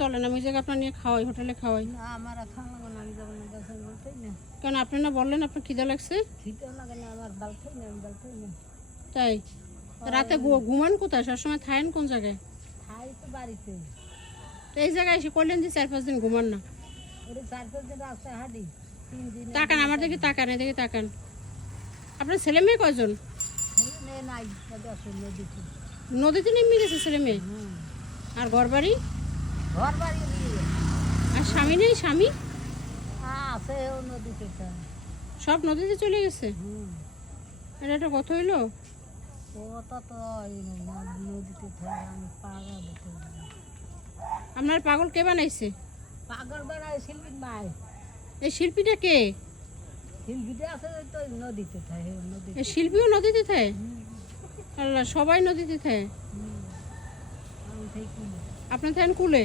চলেন আমি জায়গা আপনার নিয়ে খাওয়াই, হোটেলে খাওয়াই। না আমার খাওয়া লাগবে না, আমি যাবো না, গাছের বলতেই না। কেন আপনি না বললেন আপনার খিদা লাগছে? খিদেও লাগে না আমার, বালতেই না, আমি বালতেই না। তাই রাতে ঘুমান কোথায়? সবসময় থাকেন কোন জায়গায়? খাই তো বাড়িতে। তো এই জায়গায় এসে করলেন যে 4-5 দিন ঘুমান না। ওটা 4-5 দিন রাস্তায় হাঁটি, 3 দিন। তাকান আমার দিকে, তাকান এদিকে তাকান। আপনার ছেলে মেয়ে কয়জন? মেয়ে নাই, আসলে নদীতে। নদীতে নেমে গেছে ছেলে মেয়ে? আর ঘর বাড়ি? ঘর বাড়ি নিয়ে আর স্বামী নেই? স্বামী আছে ও নদীতে। সব নদীতে চলে গেছে? এটা একটা কথা হইলো? ওটা তো নদীতে থাকে, আমি পাগল হতে পারি। আপনার পাগল কে বানাইছে? পাগল বানায় শিল্পী নাই। এই শিল্পীটা কে? শিল্পীতে আছে তো নদীতে থাকে, নদীতে। এই শিল্পীও নদীতে থাকে? আল্লাহ, সবাই নদীতে থাকে? আমি থাকি। আপনার থাকেন কুলে?